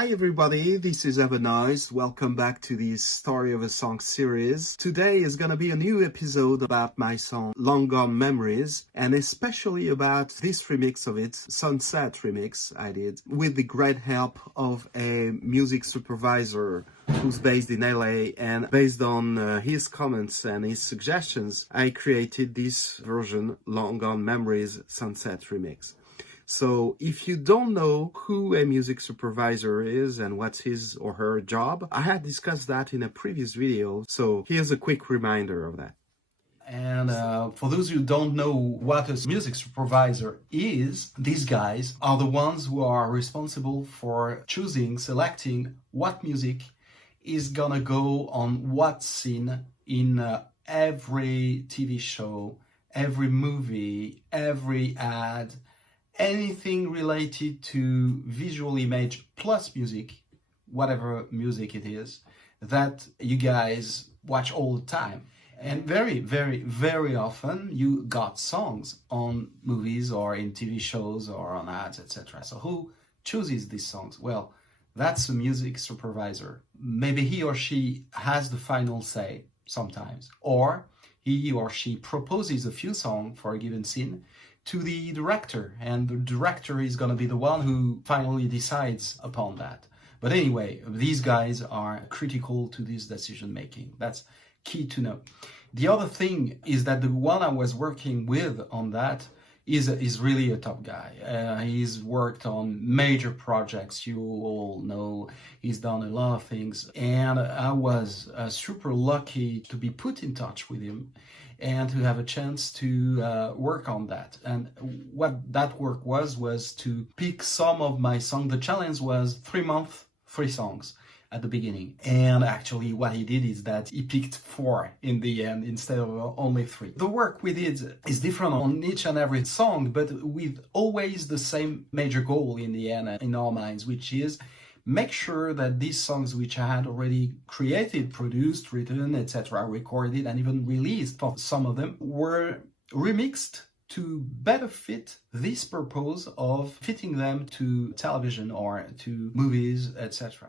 Hi everybody, this is EverNoize. Welcome back to the Story of a Song series. Today is gonna be a new episode about my song Long Gone Memories, and especially about this remix of it, Sunset remix I did, with the great help of a music supervisor who's based in LA, and based on his comments and his suggestions, I created this version, Long Gone Memories Sunset remix. So if you don't know who a music supervisor is and what's his or her job, I had discussed that in a previous video, so here's a quick reminder of that. And for those who don't know what a music supervisor is, these guys are the ones who are responsible for selecting what music is gonna go on what scene in every TV show, every movie, every ad, anything related to visual image plus music, whatever music it is, that you guys watch all the time. And very often you got songs on movies or in TV shows or on ads, etc. So who chooses these songs? Well, that's a music supervisor. Maybe he or she has the final say sometimes, or he or she proposes a few songs for a given scene to the director, and the director is going to be the one who finally decides upon that. But anyway, these guys are critical to this decision making. That's key to know. The other thing is that the one I was working with on that is really a top guy. He's worked on major projects, you all know. He's done a lot of things, and I was super lucky to be put in touch with him and to have a chance to work on that. And what that work was to pick some of my songs. The challenge was 3 months, 3 songs at the beginning. And actually what he did is that he picked 4 in the end instead of only 3. The work we did is different on each and every song, but with always the same major goal in the end in our minds, which is make sure that these songs which I had already created, produced, written, etc., recorded, and even released for some of them were remixed to better fit this purpose of fitting them to television or to movies, etc.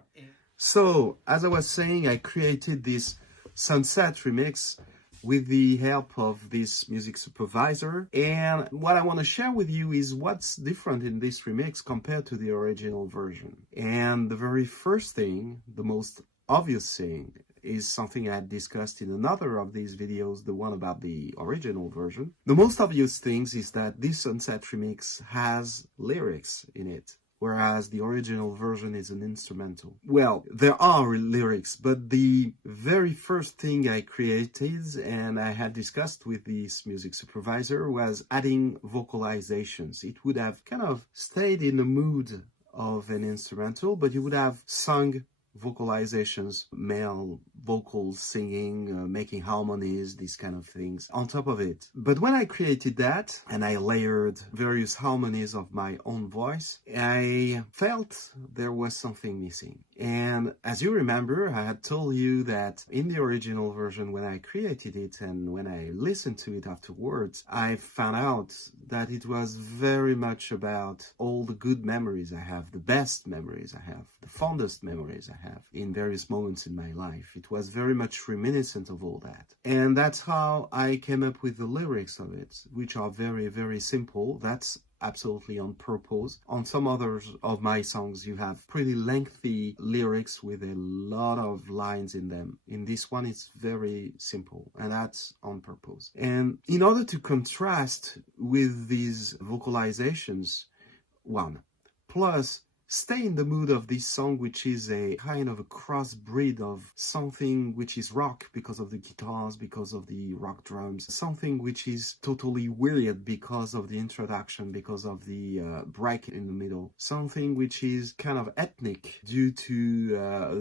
So, as I was saying, I created this Sunset remix with the help of this music supervisor, and what I want to share with you is what's different in this remix compared to the original version. And the very first thing, the most obvious thing, is something I had discussed in another of these videos, the one about the original version. The most obvious things is that this Sunset remix has lyrics in it, whereas the original version is an instrumental. Well, there are lyrics, but the very first thing I created and I had discussed with this music supervisor was adding vocalizations. It would have kind of stayed in the mood of an instrumental, but you would have sung vocalizations, male vocals singing, making harmonies, these kind of things on top of it. But when I created that and I layered various harmonies of my own voice, I felt there was something missing. And as you remember, I had told you that in the original version, when I created it and when I listened to it afterwards, I found out that it was very much about all the good memories I have, the best memories I have, the fondest memories I have in various moments in my life. It was very much reminiscent of all that. And that's how I came up with the lyrics of it, which are very simple. That's absolutely on purpose. On some others of my songs, you have pretty lengthy lyrics with a lot of lines in them. In this one, it's very simple, and that's on purpose. And in order to contrast with these vocalizations, plus stay in the mood of this song, which is a kind of a crossbreed of something which is rock because of the guitars, because of the rock drums, something which is totally weird because of the introduction, because of the break in the middle, something which is kind of ethnic due to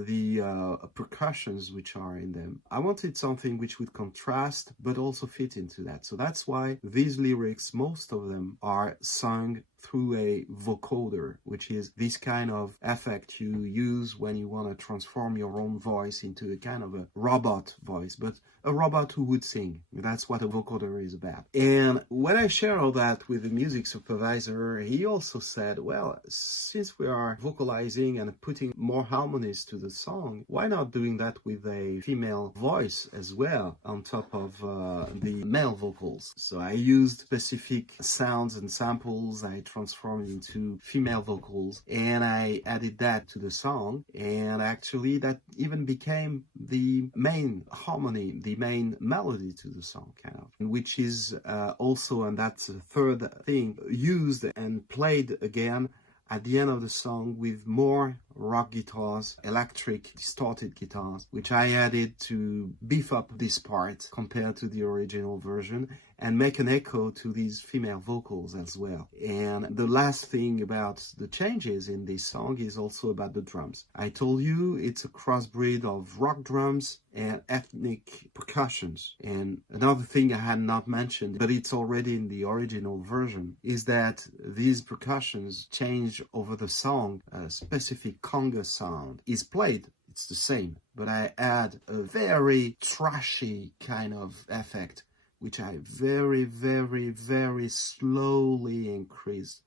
the percussions which are in them. I wanted something which would contrast but also fit into that. So that's why these lyrics, most of them are sung through a vocoder, which is this kind of effect you use when you want to transform your own voice into a kind of a robot voice, but a robot who would sing. That's what a vocoder is about. And when I share all that with the music supervisor, he also said, well, since we are vocalizing and putting more harmonies to the song, why not doing that with a female voice as well on top of the male vocals? So I used specific sounds and samples. I transformed into female vocals and I added that to the song, and actually that even became the main harmony, the main melody to the song, kind of, which is also, and that's the third thing, used and played again at the end of the song with more rock guitars, electric distorted guitars, which I added to beef up this part compared to the original version and make an echo to these female vocals as well. And the last thing about the changes in this song is also about the drums. I told you it's a crossbreed of rock drums and ethnic percussions. And another thing I had not mentioned, but it's already in the original version, is that these percussions change over the song. A specific conga sound is played. It's the same, but I add a very trashy kind of effect, which I very, very, very slowly increase.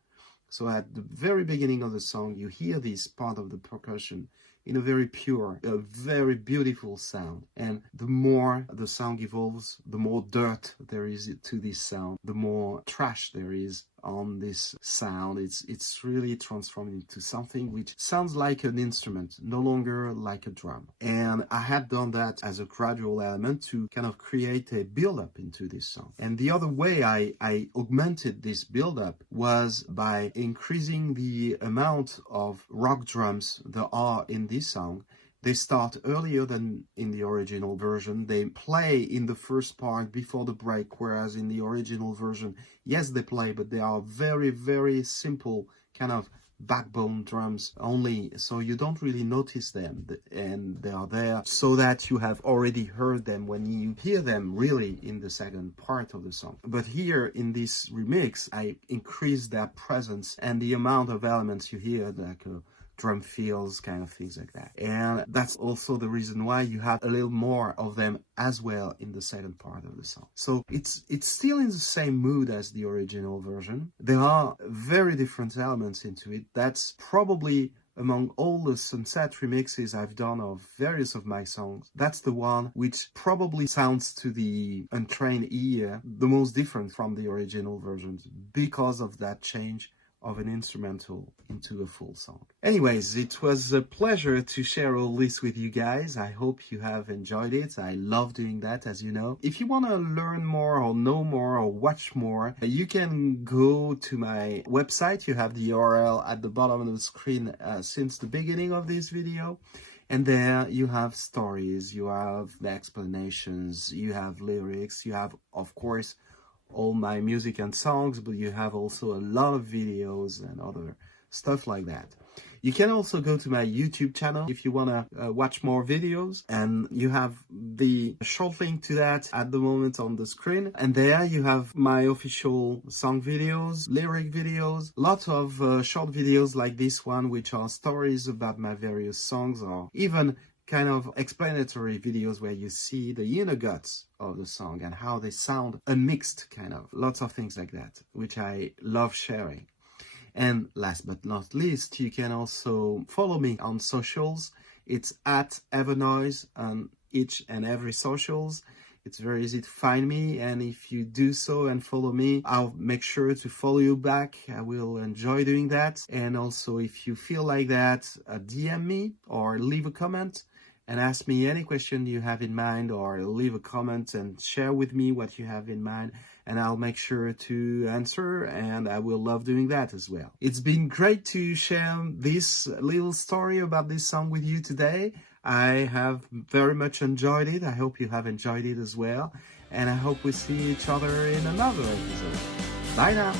So at the very beginning of the song, you hear this part of the percussion in a very pure, a very beautiful sound. And the more the song evolves, the more dirt there is to this sound, the more trash there is on this sound. It's really transformed into something which sounds like an instrument, no longer like a drum. And I had done that as a gradual element to kind of create a build-up into this song. And the other way I augmented this build-up was by increasing the amount of rock drums there are in this song. They start earlier than in the original version. They play in the first part before the break, whereas in the original version, yes, they play, but they are very, very simple kind of backbone drums only, so you don't really notice them, and they are there so that you have already heard them when you hear them really in the second part of the song. But here in this remix, I increased their presence and the amount of elements you hear, like drum fills, kind of things like that. And that's also the reason why you have a little more of them as well in the second part of the song. So it's still in the same mood as the original version. There are very different elements into it. That's probably, among all the Sunset remixes I've done of various of my songs, that's the one which probably sounds to the untrained ear the most different from the original versions because of that change of an instrumental into a full song. Anyways, it was a pleasure to share all this with you guys. I hope you have enjoyed it. I love doing that, as you know. If you want to learn more or know more or watch more, you can go to my website. You have the URL at the bottom of the screen since the beginning of this video. And there you have stories, you have the explanations, you have lyrics, you have, of course, all my music and songs, but you have also a lot of videos and other stuff like that. You can also go to my YouTube channel if you want to watch more videos, and you have the short link to that at the moment on the screen. And there you have my official song videos, lyric videos, lots of short videos like this one, which are stories about my various songs, or even kind of explanatory videos where you see the inner guts of the song and how they sound unmixed, kind of. Lots of things like that, which I love sharing. And last but not least, you can also follow me on socials. It's at EverNoize on each and every socials. It's very easy to find me, and if you do so and follow me, I'll make sure to follow you back. I will enjoy doing that. And also, if you feel like that, DM me or leave a comment and ask me any question you have in mind, or leave a comment and share with me what you have in mind, and I'll make sure to answer, and I will love doing that as well. It's been great to share this little story about this song with you today. I have very much enjoyed it. I hope you have enjoyed it as well, and I hope we see each other in another episode. Bye now.